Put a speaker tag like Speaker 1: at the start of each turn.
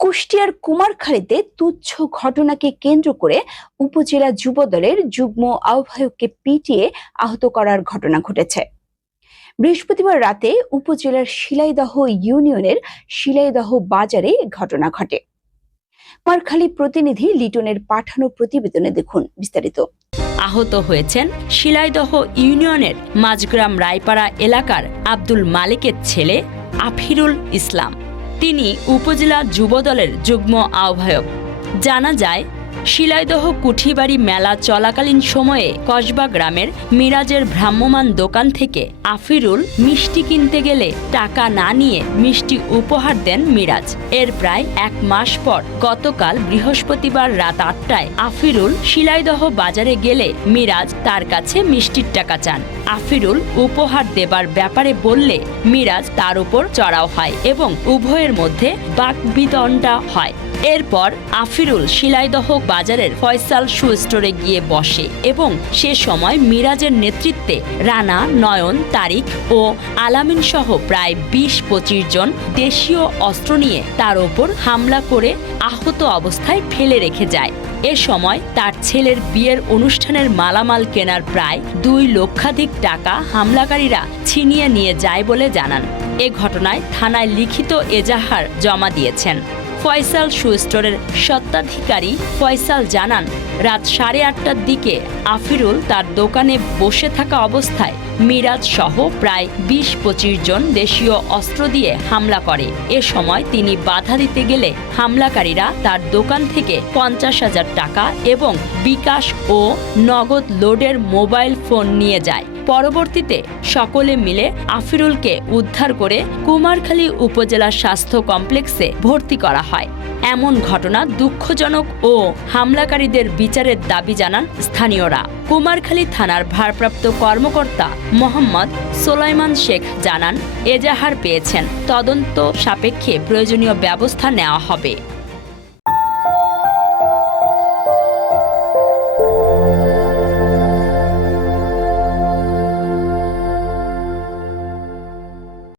Speaker 1: কুষ্টিয়ার কুমারখালীতে তুচ্ছ ঘটনাকে কেন্দ্র করে উপজেলা যুবদলের যুগ্ম আহ্বায়ককে পিটিয়ে আহত করার ঘটনা ঘটেছে। বৃহস্পতিবার রাতে উপজেলার শিলাইদহ ইউনিয়নের শিলাইদহ বাজারে ঘটনা ঘটে। কুমারখালী প্রতিনিধি লিটনের পাঠানো প্রতিবেদনে দেখুন বিস্তারিত।
Speaker 2: আহত হয়েছেন শিলাইদহ ইউনিয়নের মাঝগ্রাম রায়পাড়া এলাকার আব্দুল মালিকের ছেলে আফিরুল ইসলাম। তিনি উপজেলা যুবদলের যুগ্ম আহ্বায়ক। জানা যায় শিলাইদহ কুঠিবাড়ি মেলা চলাকালীন সময়ে কসবা গ্রামের মিরাজের ভ্রাম্যমাণ দোকান থেকে আফিরুল মিষ্টি কিনতে গেলে টাকা না নিয়ে মিষ্টি উপহার দেন মিরাজ। এর প্রায় এক মাস পর গতকাল বৃহস্পতিবার রাত আটটায় আফিরুল শিলাইদহ বাজারে গেলে মিরাজ তার কাছে মিষ্টির টাকা চান। আফিরুল উপহার দেবার ব্যাপারে বললে মিরাজ তার উপর চড়াও হয় এবং উভয়ের মধ্যে বাকবিতণ্ডা হয়। এরপর আফিরুল শিলাইদহ বাজারের ফয়সাল শু স্টোরে গিয়ে বসে এবং সে সময় মিরাজের নেতৃত্বে রানা, নয়ন, তারিক ও আলামিন সহ প্রায় বিশ পঁচিশ জন দেশীয় অস্ত্র নিয়ে তার ওপর হামলা করে আহত অবস্থায় ফেলে রেখে যায়। এ সময় তার ছেলের বিয়ের অনুষ্ঠানের মালামাল কেনার প্রায় দুই লক্ষাধিক টাকা হামলাকারীরা ছিনিয়ে নিয়ে যায় বলে জানান। এ ঘটনায় থানায় লিখিত এজাহার জমা দিয়েছেন। ফয়সাল শু স্টোরের সত্ত্বাধিকারী ফয়সাল জানান রাত সাড়ে আটটার দিকে আফিরুল তার দোকানে বসে থাকা অবস্থায় মিরাজ সহ প্রায় বিশ পঁচিশ জন দেশীয় অস্ত্র দিয়ে হামলা করে। এ সময় তিনি বাধা দিতে গেলে হামলাকারীরা তার দোকান থেকে পঞ্চাশ হাজার টাকা এবং বিকাশ ও নগদ লোডের মোবাইল ফোন নিয়ে যায়। পরবর্তীতে সকলে মিলে আফিরুলকে উদ্ধার করে কুমারখালী উপজেলা স্বাস্থ্য কমপ্লেক্সে ভর্তি করা হয়। এমন ঘটনা দুঃখজনক ও হামলাকারীদের বিচারের দাবি জানান স্থানীয়রা। কুমারখালী থানার ভারপ্রাপ্ত কর্মকর্তা মোহাম্মদ সোলাইমান শেখ জানান, এজাহার পেয়েছেন। তদন্ত সাপেক্ষে প্রয়োজনীয় ব্যবস্থা নেওয়া হবে।